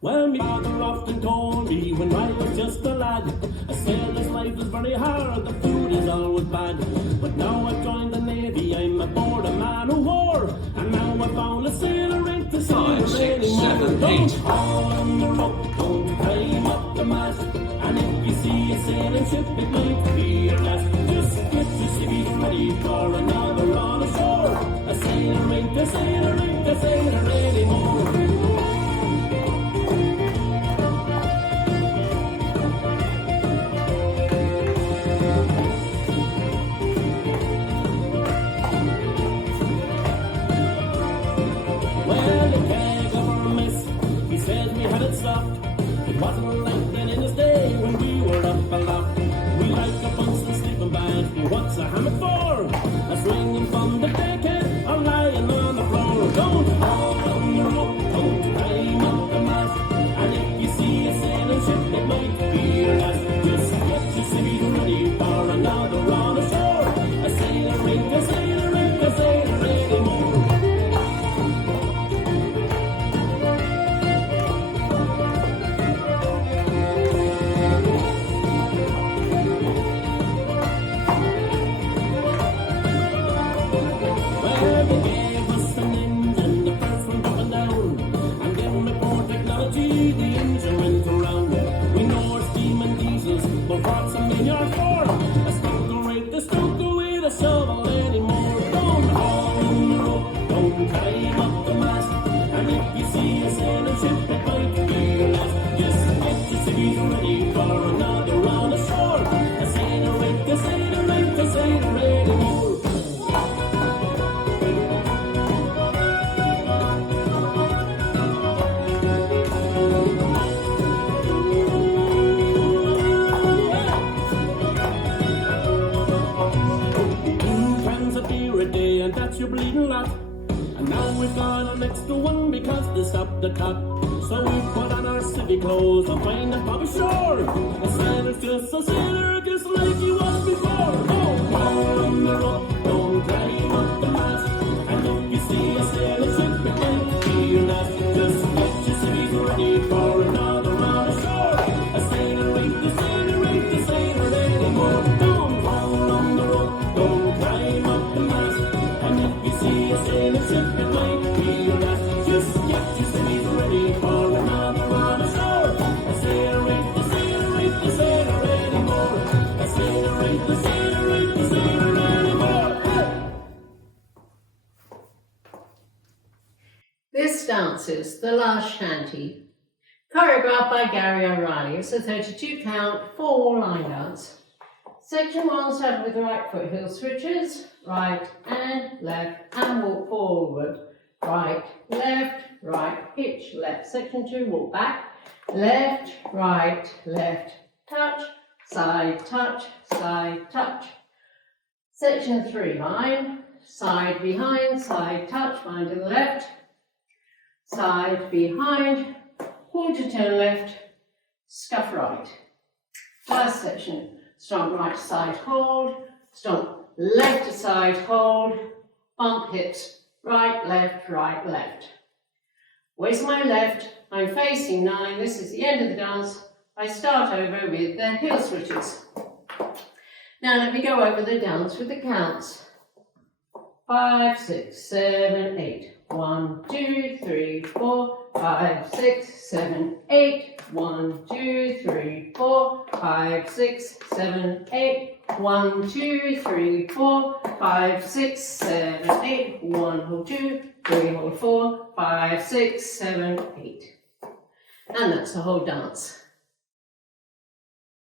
Well, my father often told me when I was just a lad, a sailor's life is very hard, the food is always bad. But now I've joined the Navy, I'm aboard a man of war, and now I've found a sailor ain't the sailor 5, 6, anymore. 7, 8. Don't haul on the rope, don't climb up the mast, and if you see a sailing ship, it might be your last. Just get your civvies ready for another run ashore. A sailor ain't a sailor ain't a sailor anymore. It wasn't like then in his day when we were up aloft. We like a bunch of sleeping bags, but what's a hammock for? A swinging from the deckhead or lying on the floor. Don't haul on the rope, don't climb up the mast, and if you see a sailing ship, it might be your last. Just get your civvies ready for another run ashore. A sailor ain't a sailor ain't a sailor anymore. Your bleeding lot, and now we've got an extra one because they stopped the top. So we put on our city clothes and find a pub ashore. A sailor's just a sailor, just like he was before. Don't haul on the rope, don't climb up the mast, and if you see a sailor ship, it might be your last. Just get your civvies ready for another run ashore. A sailor ain't the sailor ain't the sailor anymore. Don't haul on the rope, don't climb up the mast, and if you see a sailor ship, it might be your last. Just get your civvies ready for another run ashore. A sailor ain't the sailor ain't the sailor anymore. A sailor ain't the sailor ain't the sailor anymore. Hey! This dance is the Last Shanty, choreographed by Gary O'Reilly. It's a 32 count, 4 line dance. Section 1 started with right foot heel switches, right and left, and walk forward. Right, hitch, left. Section 2, walk back, left, touch, side, touch, side, touch. Section 3, line, side, behind, side, touch, mind to the left, side, behind, quarter turn left, scuff right. First section, stomp right to side hold, stomp left to side hold, bump hips, right, left, Waist my left, I'm facing 9, this is the end of the dance. I start over with the heel switches. Now let me go over the dance with the counts. 5, 6, 7, 8. 1, 2, 3, 4, 5, 6, 7, 8. 1, 2, 3, 4, 5, 6, 7, 8. 1, 2, 3, 4, 5, 6, 7, 8. 1, hold 2, 3, hold 4, 5, 6, 7, 8. And that's the whole dance.